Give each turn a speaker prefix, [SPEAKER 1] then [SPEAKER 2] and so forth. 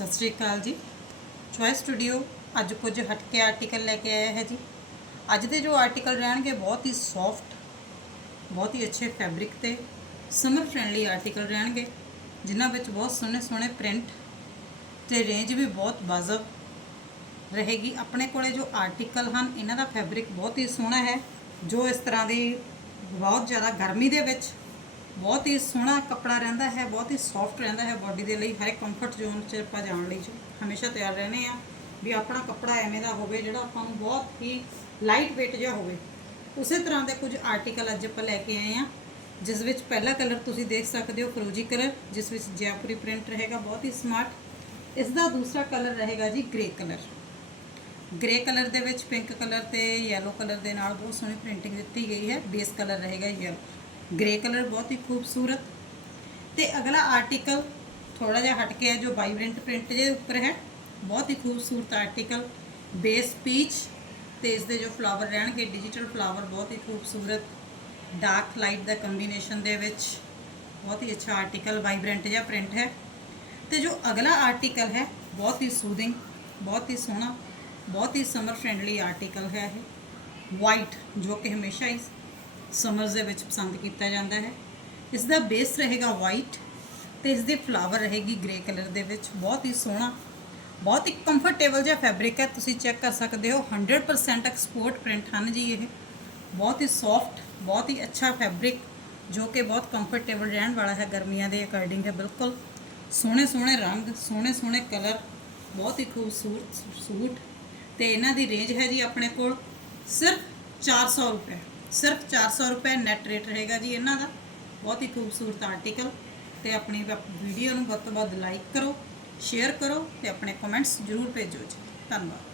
[SPEAKER 1] ਸਤਿ ਸ੍ਰੀ ਅਕਾਲ ਜੀ। Choice studio ਅੱਜ ਕੁਝ ਹਟਕੇ ਆਰਟੀਕਲ ਲੈ ਕੇ ਆਇਆ ਹੈ ਜੀ। ਅੱਜ ਦੇ ਜੋ ਆਰਟੀਕਲ ਰਹਿਣਗੇ ਬਹੁਤ ਹੀ ਸੌਫਟ ਬਹੁਤ ਹੀ ਅੱਛੇ ਫੈਬਰਿਕ ਤੇ ਸਮਰ ਫ੍ਰੈਂਡਲੀ ਆਰਟੀਕਲ ਰਹਿਣਗੇ, ਜਿਨ੍ਹਾਂ ਵਿੱਚ ਬਹੁਤ ਸੋਹਣੇ ਸੋਹਣੇ ਪ੍ਰਿੰਟ ਤੇ ਰੇਂਜ ਵੀ ਬਹੁਤ ਵਾਜਬ ਰਹੇਗੀ। ਆਪਣੇ ਕੋਲੇ ਜੋ ਆਰਟੀਕਲ ਹਨ, ਇਹਨਾਂ ਦਾ ਫੈਬਰਿਕ ਬਹੁਤ ਹੀ ਸੋਹਣਾ ਹੈ, ਜੋ ਇਸ ਤਰ੍ਹਾਂ ਦੀ ਬਹੁਤ ਜ਼ਿਆਦਾ ਗਰਮੀ ਦੇ ਵਿੱਚ ਬਹੁਤ ਹੀ ਸੋਹਣਾ ਕੱਪੜਾ ਰਹਿੰਦਾ ਹੈ, ਬਹੁਤ ਹੀ ਸੌਫਟ ਰਹਿੰਦਾ ਹੈ ਬਾਡੀ ਦੇ ਲਈ, ਹਰ ਇੱਕ ਕੰਫਰਟ ਜ਼ੋਨ 'ਚ ਆਪਾਂ ਜਾਣ ਲਈ ਜੀ। ਹਮੇਸ਼ਾ ਤਿਆਰ ਰਹਿੰਦੇ ਆ ਵੀ ਆਪਣਾ ਕੱਪੜਾ ਐਵੇਂ ਦਾ ਹੋਵੇ ਜਿਹੜਾ ਆਪਾਂ ਨੂੰ ਬਹੁਤ ਹੀ ਲਾਈਟ weight ਜਿਹਾ ਹੋਵੇ। ਉਸੇ ਤਰ੍ਹਾਂ ਦੇ ਕੁਝ ਆਰਟੀਕਲ ਅੱਜ ਆਪਾਂ ਲੈ ਕੇ ਆਏ ਆ ਜਿਸ ਵਿੱਚ ਪਹਿਲਾ ਕਲਰ ਤੁਸੀਂ ਦੇਖ ਸਕਦੇ ਹੋ, ਫਰੋਜੀ ਕਲਰ ਜਿਸ ਵਿੱਚ ਜੈਪੁਰੀ ਪ੍ਰਿੰਟ ਰਹੇਗਾ, ਬਹੁਤ ਹੀ ਸਮਾਰਟ ਇਸ ਦਾ ਦੂਸਰਾ ਕਲਰ ਰਹੇਗਾ ਜੀ ਗ੍ਰੇ ਕਲਰ ਗ੍ਰੇ ਕਲਰ ਦੇ ਵਿੱਚ ਪਿੰਕ ਕਲਰ ਤੇ ਯੈਲੋ ਕਲਰ ਦੇ ਨਾਲ ਬਹੁਤ ਸੋਹਣੀ ਪ੍ਰਿੰਟਿੰਗ ਦਿੱਤੀ ਗਈ ਹੈ। ਬੇਸ ਕਲਰ ਰਹੇਗਾ ਯੈਲੋ ਗ੍ਰੇ ਕਲਰ ਬਹੁਤ ਹੀ ਖੂਬਸੂਰਤ। ਤੇ ਅਗਲਾ ਆਰਟੀਕਲ ਥੋੜਾ ਜਿਹਾ ਹਟ ਕੇ ਹੈ, ਜੋ ਵਾਈਬ੍ਰੈਂਟ ਪ੍ਰਿੰਟ ਦੇ ਉੱਪਰ ਹੈ। ਬਹੁਤ ਹੀ ਖੂਬਸੂਰਤ ਆਰਟੀਕਲ ਬੇਸ ਪੀਚ ਤੇ ਇਸ ਦੇ ਜੋ ਫਲਾਵਰ ਰਹਿਣਗੇ ਡਿਜੀਟਲ ਫਲਾਵਰ ਬਹੁਤ ਹੀ ਖੂਬਸੂਰਤ। ਡਾਰਕ ਲਾਈਟ ਦਾ ਕੰਬੀਨੇਸ਼ਨ ਦੇ ਵਿੱਚ ਬਹੁਤ ਹੀ ਅੱਛਾ ਆਰਟੀਕਲ ਵਾਈਬ੍ਰੈਂਟ ਜਿਹਾ ਪ੍ਰਿੰਟ ਹੈ। ਤੇ ਜੋ ਅਗਲਾ ਆਰਟੀਕਲ ਹੈ, ਬਹੁਤ ਹੀ ਸੂਦਿੰਗ ਬਹੁਤ ਹੀ ਸੋਹਣਾ, ਬਹੁਤ ਹੀ ਸਮਰ ਫ੍ਰੈਂਡਲੀ ਆਰਟੀਕਲ ਹੈ ਇਹ। ਵਾਈਟ ਜੋ ਕਿ ਹਮੇਸ਼ਾ ਹੀ ਸਮਰਸ ਦੇ ਵਿੱਚ ਪਸੰਦ ਕੀਤਾ ਜਾਂਦਾ ਹੈ। ਇਸ ਦਾ ਬੇਸ ਰਹੇਗਾ ਵਾਈਟ ਤੇ ਇਸ ਦੀ ਫਲਾਵਰ ਰਹੇਗੀ ਗ੍ਰੇ ਕਲਰ ਦੇ ਵਿੱਚ। ਬਹੁਤ ਹੀ ਸੋਹਣਾ, ਬਹੁਤ ਹੀ ਕੰਫਰਟੇਬਲ ਜਿਹਾ ਫੈਬਰਿਕ ਹੈ। ਤੁਸੀਂ ਚੈੱਕ ਕਰ ਸਕਦੇ ਹੋ 100% ਐਕਸਪੋਰਟ ਪ੍ਰਿੰਟ ਹਨ ਜੀ ਇਹ। ਬਹੁਤ ਹੀ ਸੌਫਟ ਬਹੁਤ ਹੀ ਅੱਛਾ ਫੈਬਰਿਕ ਜੋ ਕਿ ਬਹੁਤ ਕੰਫਰਟੇਬਲ ਰਹਿਣ ਵਾਲਾ ਹੈ ਗਰਮੀਆਂ ਦੇ ਅਕੋਰਡਿੰਗ ਹੈ ਬਿਲਕੁਲ। ਸੋਹਣੇ ਸੋਹਣੇ ਰੰਗ, ਸੋਹਣੇ ਸੋਹਣੇ ਕਲਰ ਬਹੁਤ ਹੀ ਖੂਬਸੂਰਤ ਸੂਟ ਤੇ ਇਹਨਾਂ ਦੀ ਰੇਂਜ ਹੈ ਜੀ ਆਪਣੇ ਕੋਲ ਸਿਰਫ 400 ਰੁਪਏ। ਸਿਰਫ 400 ਰੁਪਏ ਨੈਟ ਰੇਟ ਰਹੇਗਾ ਜੀ ਇਹਨਾਂ ਦਾ। ਬਹੁਤ ਹੀ ਖੂਬਸੂਰਤ ਆਰਟੀਕਲ ਤੇ ਆਪਣੀ ਵੀਡੀਓ ਨੂੰ ਵੱਧ ਤੋਂ ਵੱਧ ਲਾਈਕ ਕਰੋ ਸ਼ੇਅਰ ਕਰੋ ਤੇ ਆਪਣੇ ਕਮੈਂਟਸ ਜ਼ਰੂਰ ਭੇਜੋ ਜੀ। ਧੰਨਵਾਦ।